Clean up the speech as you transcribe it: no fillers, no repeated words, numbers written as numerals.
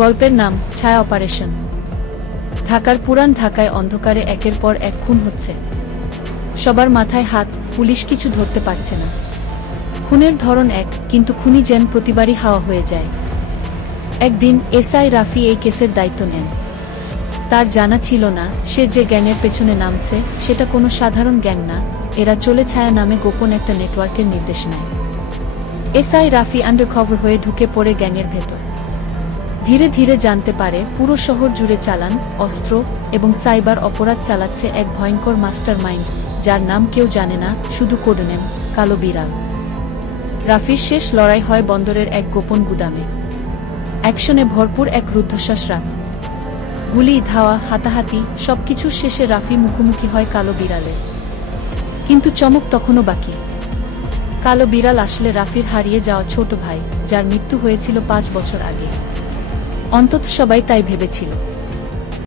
গল্পের নাম ছায়া অপারেশন। ঢাকার পুরান ঢাকায় অন্ধকারে একের পর এক খুন হচ্ছে। সবার মাথায় হাত, পুলিশ কিছু ধরতে পারছে না। খুনের ধরন এক, কিন্তু খুনি যেন প্রতিবারই হাওয়া হয়ে যায়। একদিন এসআই রাফি এই কেসের দায়িত্ব নেন। তার জানা ছিল না সে যে গ্যাংয়ের পেছনে নামছে সেটা কোনো সাধারণ গ্যাং না, এরা চলে ছায়া নামে গোপন একটা নেটওয়ার্কের নির্দেশ নেয়। এসআই রাফি আন্ডারকভার হয়ে ঢুকে পড়ে গ্যাংয়ের ভেতর। ধীরে ধীরে জানতে পারে পুরো শহর জুড়ে চালান, অস্ত্র এবং সাইবার অপরাধ চালাচ্ছে এক ভয়ঙ্কর মাস্টার মাইন্ড, যার নাম কেউ জানে না, শুধু কোডনেম কালো বিড়াল। রাফির শেষ লড়াই হয় বন্দরের এক গোপন গুদামে। অ্যাকশনে ভরপুর এক রুদ্ধশ্বাস রাত। গুলি, ধাওয়া, হাতাহাতি, সবকিছুর শেষে রাফি মুখোমুখি হয় কালো বিড়ালের। কিন্তু চমক তখনও বাকি। কালো বিড়াল আসলে রাফির হারিয়ে যাওয়া ছোট ভাই, যার মৃত্যু হয়েছিল 5 বছর আগে। অন্তত সবাই তাই ভেবেছিল।